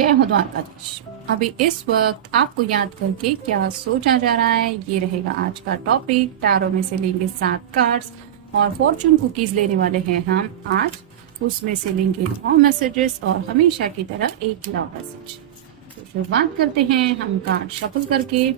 जय हो द्वारकाधीश। अभी इस वक्त आपको याद करके क्या सोचा जा रहा है, ये रहेगा आज का टॉपिक। टैरो में से लेंगे 7 कार्ड्स और फॉर्चून कुकीज लेने वाले हैं हम आज। उसमें से लेंगे 9 मैसेजेस और हमेशा की तरह एक लव मैसेज। तो शुरुआत करते हैं हम कार्ड शफल करके।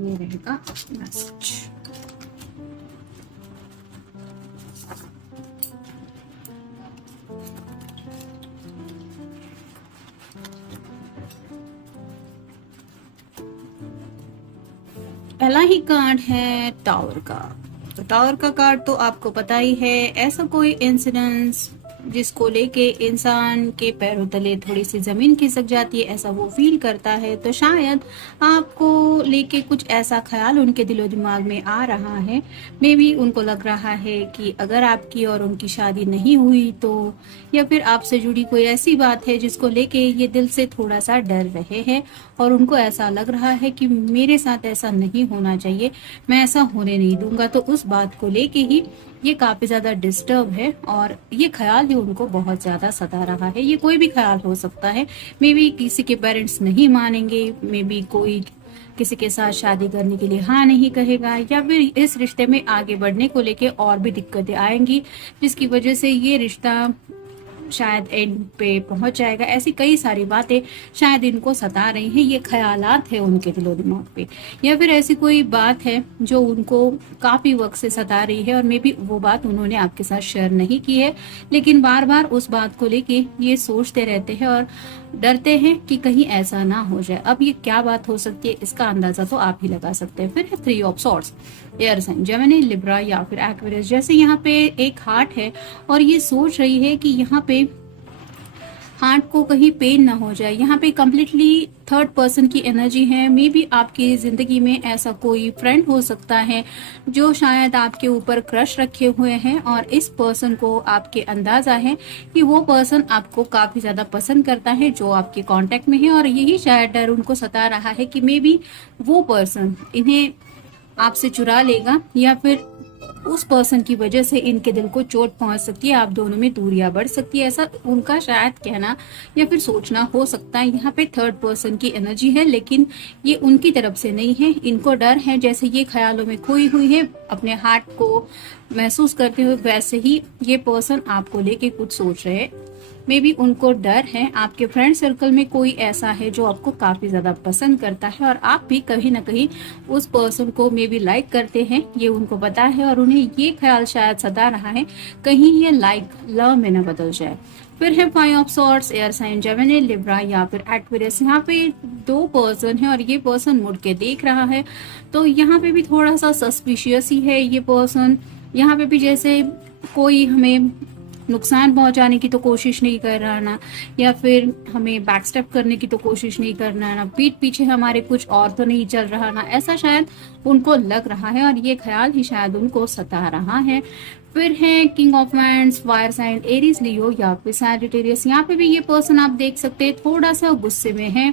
ये रहेगा मैसेज। पहला ही कार्ड है टावर का। तो टावर का कार्ड तो आपको पता ही है, ऐसा कोई इंसिडेंस जिसको लेके इंसान के पैरों तले थोड़ी सी जमीन खिसक जाती है, ऐसा वो फील करता है। तो शायद आपको लेके कुछ ऐसा ख्याल उनके दिलो दिमाग में आ रहा है। मे बी उनको लग रहा है कि अगर आपकी और उनकी शादी नहीं हुई तो, या फिर आपसे जुड़ी कोई ऐसी बात है जिसको लेके ये दिल से थोड़ा सा डर रहे हैं और उनको ऐसा लग रहा है कि मेरे साथ ऐसा नहीं होना चाहिए, मैं ऐसा होने नहीं दूंगा। तो उस बात को लेके ही ये काफी ज्यादा डिस्टर्ब है और ये ख्याल ही उनको बहुत ज्यादा सता रहा है। ये कोई भी ख्याल हो सकता है। मे बी किसी के पेरेंट्स नहीं मानेंगे, मे बी कोई किसी के साथ शादी करने के लिए हाँ नहीं कहेगा, या फिर इस रिश्ते में आगे बढ़ने को लेके और भी दिक्कतें आएंगी जिसकी वजह से ये रिश्ता शायद एंड पे पहुंच जाएगा। ऐसी कई सारी बातें शायद इनको सता रही हैं। ये ख्यालात है उनके दिलो दिमाग पे, या फिर ऐसी कोई बात है जो उनको काफी वक्त से सता रही है और मे बी वो बात उन्होंने आपके साथ शेयर नहीं की है, लेकिन बार बार उस बात को लेके ये सोचते रहते हैं और डरते हैं कि कहीं ऐसा ना हो जाए। अब ये क्या बात हो सकती है, इसका अंदाजा तो आप ही लगा सकते हैं। फिर है 3 of swords. Air sign Gemini, Libra या फिर एक्वेरियस। जैसे यहाँ पे एक हार्ट है और ये सोच रही है कि यहाँ पे हार्ट को कहीं पेन ना हो जाए। यहाँ पे कम्प्लीटली थर्ड पर्सन की एनर्जी है। मे बी आपकी जिंदगी में ऐसा कोई फ्रेंड हो सकता है जो शायद आपके ऊपर क्रश रखे हुए हैं और इस पर्सन को आपके अंदाजा है कि वो पर्सन आपको काफी ज्यादा पसंद करता है जो आपके कांटेक्ट में है, और यही शायद डर उनको सता रहा है कि मे बी वो पर्सन इन्हें आपसे चुरा लेगा या फिर उस पर्सन की वजह से इनके दिल को चोट पहुंच सकती है, आप दोनों में दूरियां बढ़ सकती है। ऐसा उनका शायद कहना या फिर सोचना हो सकता है। यहाँ पे थर्ड पर्सन की एनर्जी है, लेकिन ये उनकी तरफ से नहीं है। इनको डर है, जैसे ये ख्यालों में खोई हुई है अपने हार्ट को महसूस करते हुए, वैसे ही ये पर्सन आपको लेके कुछ सोच रहे हैं। मे बी उनको डर है आपके फ्रेंड सर्कल में कोई ऐसा है जो आपको काफी ज्यादा पसंद करता है और आप भी कहीं ना कहीं उस पर्सन को मे बी लाइक करते हैं, ये उनको पता है और उन्हें ये ख्याल शायद सता रहा है कहीं ये लाइक लव में न बदल जाए। फिर है 5 of swords. Air sign Gemini, Libra या फिर एक्वेरियस। यहाँ पे 2 पर्सन है और ये पर्सन मुड़ के देख रहा है, तो यहाँ पे भी थोड़ा सा सस्पिशियस ही है ये पर्सन। यहाँ पे भी जैसे कोई हमें नुकसान पहुंचाने की तो कोशिश नहीं कर रहा ना, या फिर हमें बैकस्टेप करने की तो कोशिश नहीं करना ना, पीठ पीछे हमारे कुछ और तो नहीं चल रहा ना, ऐसा शायद उनको लग रहा है और ये ख्याल ही शायद उनको सता रहा है। फिर है king of wands, fire sign, Aries, Leo या फिर सैजिटेरियस। यहाँ पे भी ये पर्सन आप देख सकते हैं थोड़ा सा गुस्से में है।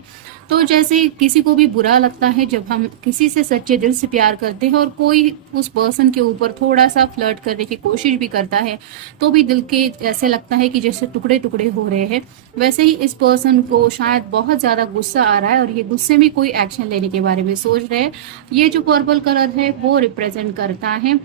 तो जैसे किसी को भी बुरा लगता है जब हम किसी से सच्चे दिल से प्यार करते हैं और कोई उस पर्सन के ऊपर थोड़ा सा फ्लर्ट करने की कोशिश भी करता है, तो भी दिल के ऐसे लगता है कि जैसे टुकड़े टुकड़े हो रहे हैं। वैसे ही इस पर्सन को शायद बहुत ज्यादा गुस्सा आ रहा है और ये गुस्से में कोई एक्शन लेने के बारे में सोच रहे हैं। ये जो पर्पल कलर है वो रिप्रेजेंट करता है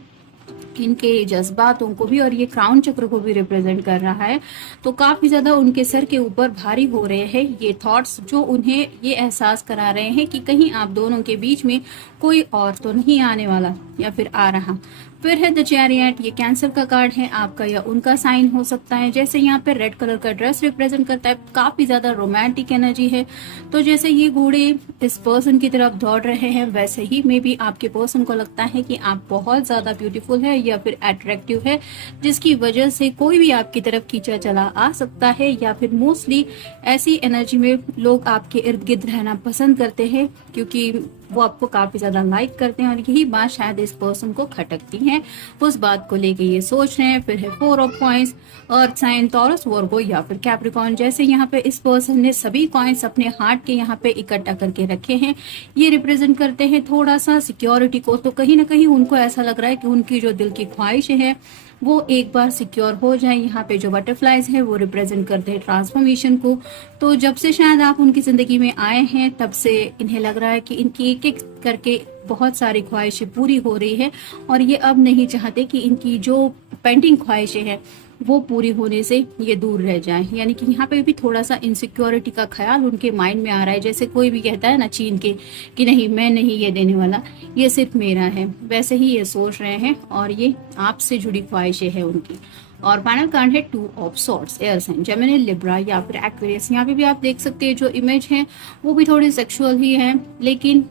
इनके जज्बातों को भी, और ये क्राउन चक्र को भी रिप्रेजेंट कर रहा है। तो काफी ज्यादा उनके सर के ऊपर भारी हो रहे हैं ये थॉट्स, जो उन्हें ये एहसास करा रहे हैं कि कहीं आप दोनों के बीच में कोई और तो नहीं आने वाला या फिर आ रहा। फिर है द चैरियट, ये कैंसर का कार्ड है, आपका या उनका साइन हो सकता है। जैसे यहाँ पे रेड कलर का ड्रेस रिप्रेजेंट करता है, काफी ज्यादा रोमांटिक एनर्जी है। तो जैसे ये घोड़े इस पर्सन की तरफ दौड़ रहे हैं, वैसे ही मे बी आपके पर्सन को लगता है कि आप बहुत ज्यादा ब्यूटीफुल है या फिर अट्रैक्टिव है, जिसकी वजह से कोई भी आपकी तरफ खींचा चला आ सकता है। या फिर मोस्टली ऐसी एनर्जी में लोग आपके इर्द गिर्द रहना पसंद करते हैं, क्योंकि वो आपको काफी ज्यादा लाइक करते हैं, और यही बात शायद इस पर्सन को खटकती है। उस बात को लेके ये सोच रहे हैं। फिर है four of coins, earth sign, Taurus, Virgo या फिर कैप्रिकॉर्न। जैसे यहाँ पे इस पर्सन ने सभी कॉइन्स अपने हार्ट के यहाँ पे इकट्ठा करके रखे हैं। ये रिप्रेजेंट करते हैं थोड़ा सा सिक्योरिटी को। तो कहीं ना कहीं उनको ऐसा लग रहा है कि उनकी जो दिल की ख्वाहिशें हैं वो एक बार सिक्योर हो जाए। यहाँ पे जो बटरफ्लाइज है वो रिप्रेजेंट करते हैं ट्रांसफॉर्मेशन को। तो जब से शायद आप उनकी जिंदगी में आए हैं, तब से इन्हें लग रहा है कि इनकी एक एक करके बहुत सारी ख्वाहिशें पूरी हो रही है, और ये अब नहीं चाहते कि इनकी जो पेंडिंग ख्वाहिशें हैं वो पूरी होने से ये दूर रह जाए। यानी कि यहाँ पे भी थोड़ा सा इनसिक्योरिटी का ख्याल उनके माइंड में आ रहा है। जैसे कोई भी कहता है ना चीन के कि नहीं, मैं नहीं ये देने वाला, ये सिर्फ मेरा है, वैसे ही ये सोच रहे हैं, और ये आपसे जुड़ी ख्वाहिशें हैं उनकी। और फाइनल कार्ड है two of swords, air sign, Gemini, Libra या फिर एक्वेरियस। यहाँ पे भी आप देख सकते हैं जो इमेज है वो भी थोड़ी सेक्सुअल ही है, लेकिन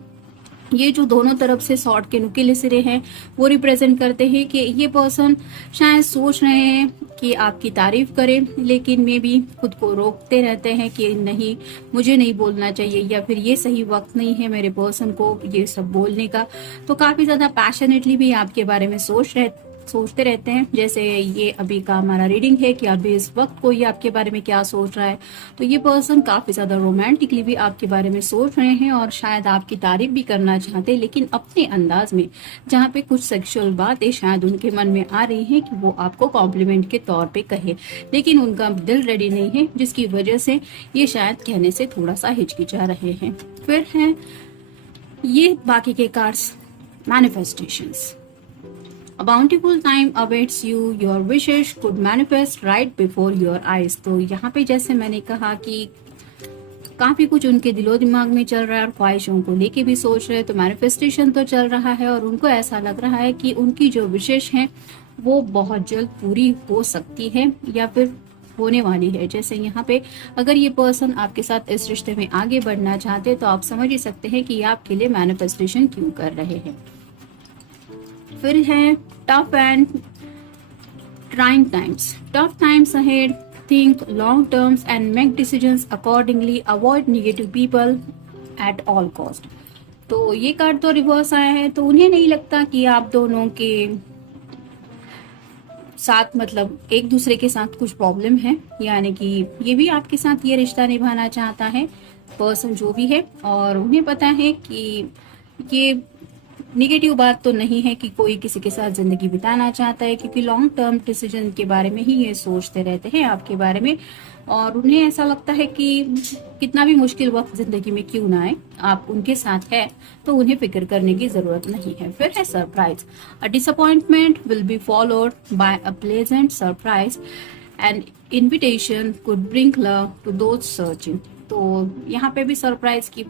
ये जो दोनों तरफ से सॉर्ड के नुकीले सिरे हैं वो रिप्रेजेंट करते हैं कि ये पर्सन शायद सोच रहे हैं कि आपकी तारीफ करें, लेकिन मे भी खुद को रोकते रहते हैं कि नहीं, मुझे नहीं बोलना चाहिए, या फिर ये सही वक्त नहीं है मेरे पर्सन को ये सब बोलने का। तो काफी ज्यादा पैशनेटली भी आपके बारे में सोचते रहते हैं। जैसे ये अभी का हमारा रीडिंग है कि अभी इस वक्त कोई आपके बारे में क्या सोच रहा है। तो ये पर्सन काफी ज्यादा रोमांटिकली भी आपके बारे में सोच रहे हैं, और शायद आपकी तारीफ भी करना चाहते हैं, लेकिन अपने अंदाज में, जहाँ पे कुछ सेक्सुअल बातें शायद उनके मन में आ रही हैं कि वो आपको कॉम्प्लीमेंट के तौर पे कहे, लेकिन उनका दिल रेडी नहीं है, जिसकी वजह से ये शायद कहने से थोड़ा सा हिचकिचा रहे हैं। फिर है ये बाकी के cards, manifestations. A bountiful time awaits you. Your wishes could manifest right before your eyes. तो यहाँ पे जैसे मैंने कहा कि काफी कुछ उनके दिलो दिमाग में चल रहा है और ख्वाहिशों को लेके भी सोच रहे हैं। तो मैनिफेस्टेशन तो चल रहा है, और उनको ऐसा लग रहा है कि उनकी जो विशेष है वो बहुत जल्द पूरी हो सकती है या फिर होने वाली है। जैसे यहाँ पे अगर ये पर्सन आपके साथ इस रिश्ते में आगे बढ़ना चाहते हैं, तो आप समझ ही सकते हैं कि ये आपके लिए मैनिफेस्टेशन क्यों कर रहे हैं। फिर है tough and trying times, tough times ahead, think long terms and make decisions accordingly, avoid negative people at all cost। तो ये कार्ड तो रिवर्स आया है, तो उन्हें नहीं लगता कि आप दोनों के साथ मतलब एक दूसरे के साथ कुछ प्रॉब्लम है, यानी कि ये भी आपके साथ ये रिश्ता निभाना चाहता है पर्सन जो भी है, और उन्हें पता है कि ये निगेटिव बात तो नहीं है कि कोई किसी के साथ जिंदगी बिताना चाहता है, क्योंकि लॉन्ग टर्म डिसीजन के बारे में ही ये सोचते रहते हैं आपके बारे में। और उन्हें ऐसा लगता है कि कितना भी मुश्किल वक्त जिंदगी में क्यों ना आए, आप उनके साथ है तो उन्हें फिक्र करने की जरूरत नहीं है। फिर है surprise, a disappointment will be followed by a pleasant surprise and invitation could bring love to those searching. तो यहाँ पे भी सरप्राइज की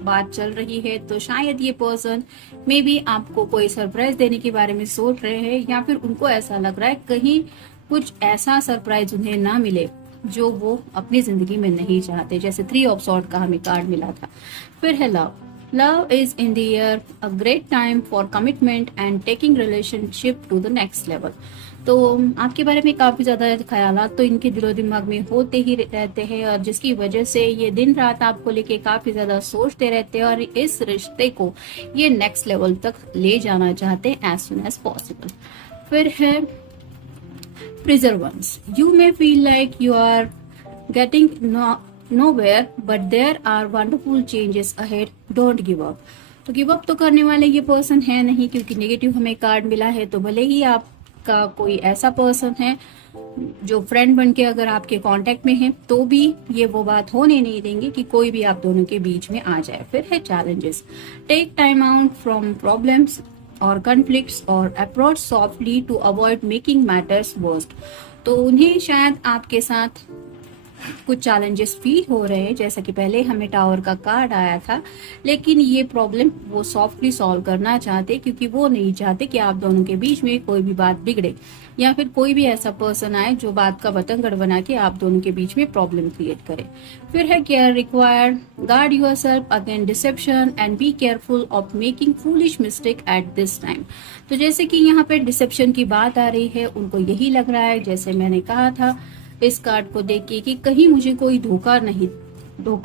बात चल रही है, तो शायद ये पर्सन मे बी आपको कोई सरप्राइज देने के बारे में सोच रहे हैं, या फिर उनको ऐसा लग रहा है कहीं कुछ ऐसा सरप्राइज उन्हें ना मिले जो वो अपनी जिंदगी में नहीं चाहते। जैसे 3 ऑफ सॉर्ड का हमें कार्ड मिला था। फिर है love, love is in the air, a great time for commitment and taking relationship to the next level. तो आपके बारे में काफी ज्यादा ख्यालात तो इनके दिलो दिमाग में होते ही रहते हैं, और जिसकी वजह से ये दिन रात आपको लेके काफी ज्यादा सोचते रहते हैं, और इस रिश्ते को ये नेक्स्ट लेवल तक ले जाना चाहते हैं एज सुन एज पॉसिबल। फिर है perseverance. You may feel like you are getting nowhere, but there are wonderful changes ahead. Don't give up. तो गिव अप तो करने वाले ये पर्सन है नहीं, क्योंकि नेगेटिव हमें कार्ड मिला है। तो भले ही आपका कोई ऐसा पर्सन है जो फ्रेंड बन के अगर आपके कांटेक्ट में है, तो भी ये वो बात होने नहीं देंगे कि कोई भी आप दोनों के बीच में आ जाए। फिर है challenges. Take time out from problems और कॉन्फ्लिक्ट्स और approach softly to avoid making matters worst. तो उन्हें शायद आपके साथ कुछ चैलेंजेस फील हो रहे हैं, जैसा कि पहले हमें टावर का कार्ड आया था, लेकिन ये प्रॉब्लम वो सॉफ्टली सॉल्व करना चाहते, क्योंकि वो नहीं चाहते कि आप दोनों के बीच में कोई भी बात बिगड़े या फिर कोई भी ऐसा पर्सन आए जो बात का बतंगड़ बना के आप दोनों के बीच में प्रॉब्लम क्रिएट करे। फिर है care required. Guard yourself against dissipation and be careful of making foolish mistake at this time. तो जैसे कि यहाँ पे डिसेप्शन की बात आ रही है, उनको यही लग रहा है, जैसे मैंने कहा था इस कार्ड को देख के, कि कहीं मुझे कोई धोखा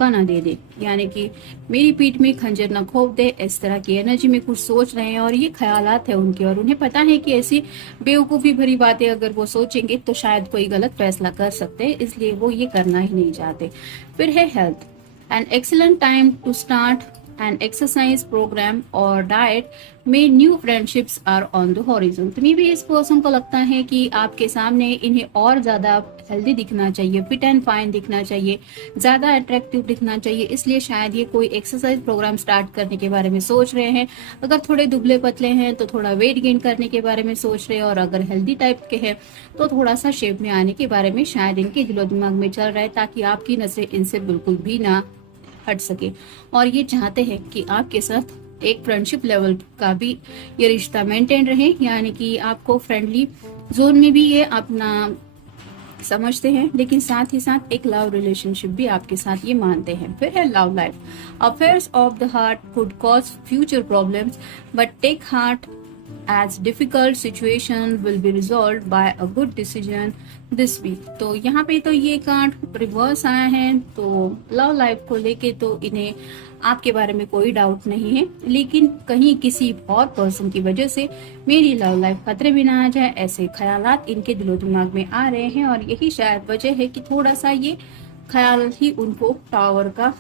ना दे दे, यानी कि मेरी पीठ में खंजर ना खोप दे। इस तरह की एनर्जी में कुछ सोच रहे हैं और ये ख्यालात है उनके, और उन्हें पता है कि ऐसी बेवकूफ़ी भरी बातें अगर वो सोचेंगे तो शायद कोई गलत फैसला कर सकते हैं, इसलिए वो ये करना ही नहीं चाहते। फिर है health. An excellent time to start an exercise program or diet में new friendships are on the horizon. तो मे भी इस पर्सन को लगता है कि आपके सामने इन्हें और ज्यादा हेल्दी दिखना चाहिए, फिट एंड फाइन दिखना चाहिए, ज्यादा अट्रैक्टिव दिखना चाहिए, इसलिए शायद ये कोई एक्सरसाइज प्रोग्राम स्टार्ट करने के बारे में सोच रहे हैं। अगर थोड़े दुबले पतले हैं तो थोड़ा वेट गेन करने के बारे में सोच रहे हैं, और अगर हेल्दी टाइप के हैं तो थोड़ा सा शेप में आने के बारे में शायद इनके दिलो दिमाग में चल रहा है, ताकि आपकी नजरें इनसे बिल्कुल भी ना हट सके। और ये चाहते हैं कि आपके साथ एक फ्रेंडशिप लेवल का भी ये रिश्ता मेंटेन रहे, यानी कि आपको फ्रेंडली जोन में भी ये अपना समझते हैं, लेकिन साथ ही साथ एक लव रिलेशनशिप भी आपके साथ ये मानते हैं। फिर है love life. Affairs of the heart could cause future problems, but take heart as difficult situation will be resolved by a good decision this week। तो यहाँ पे तो ये कार्ड रिवर्स आया है, तो लव लाइफ को लेके तो इन्हें आपके बारे में कोई डाउट नहीं है, लेकिन कहीं किसी और पर्सन की वजह से मेरी लव लाइफ खतरे में ना आ जाए, ऐसे ख्यालात इनके दिलो दिमाग में आ रहे हैं। और यही शायद वजह है कि थोड़ा सा ये ख्याल ही उनको टावर का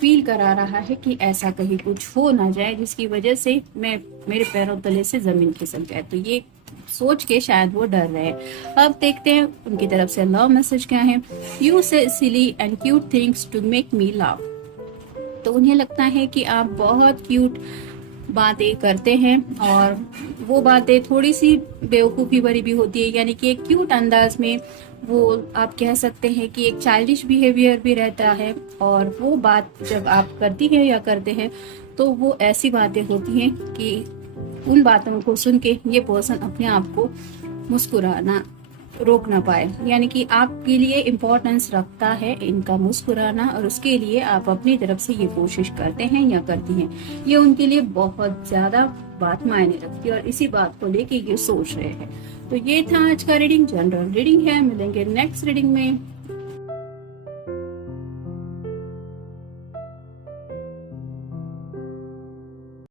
फील करा रहा है कि ऐसा कहीं कुछ हो ना जाए जिसकी वजह से मेरे पैरों तले से जमीन खिसक जाए। तो ये सोच के शायद वो डर रहे हैं। अब देखते हैं उनकी तरफ से लव मैसेज क्या है। You say silly and cute things to make me love. तो उन्हें लगता है कि आप बहुत क्यूट बातें करते हैं, और वो बातें थोड़ी सी बेवकूफ़ी भरी भी होती है, यानी कि एक क्यूट अंदाज में वो आप कह सकते हैं कि एक चाइल्डिश बिहेवियर भी रहता है। और वो बात जब आप करती हैं या करते हैं तो वो ऐसी बातें होती हैं कि उन बातों को सुन के ये पर्सन अपने आप को मुस्कुराना रोक ना पाए, यानी कि आपके लिए इम्पोर्टेंस रखता है इनका मुस्कुराना, और उसके लिए आप अपनी तरफ से ये कोशिश करते हैं या करती हैं। ये उनके लिए बहुत ज्यादा बात मायने रखती है, और इसी बात को लेके ये सोच रहे हैं। तो ये था आज का रीडिंग, जनरल रीडिंग है। मिलेंगे नेक्स्ट रीडिंग में।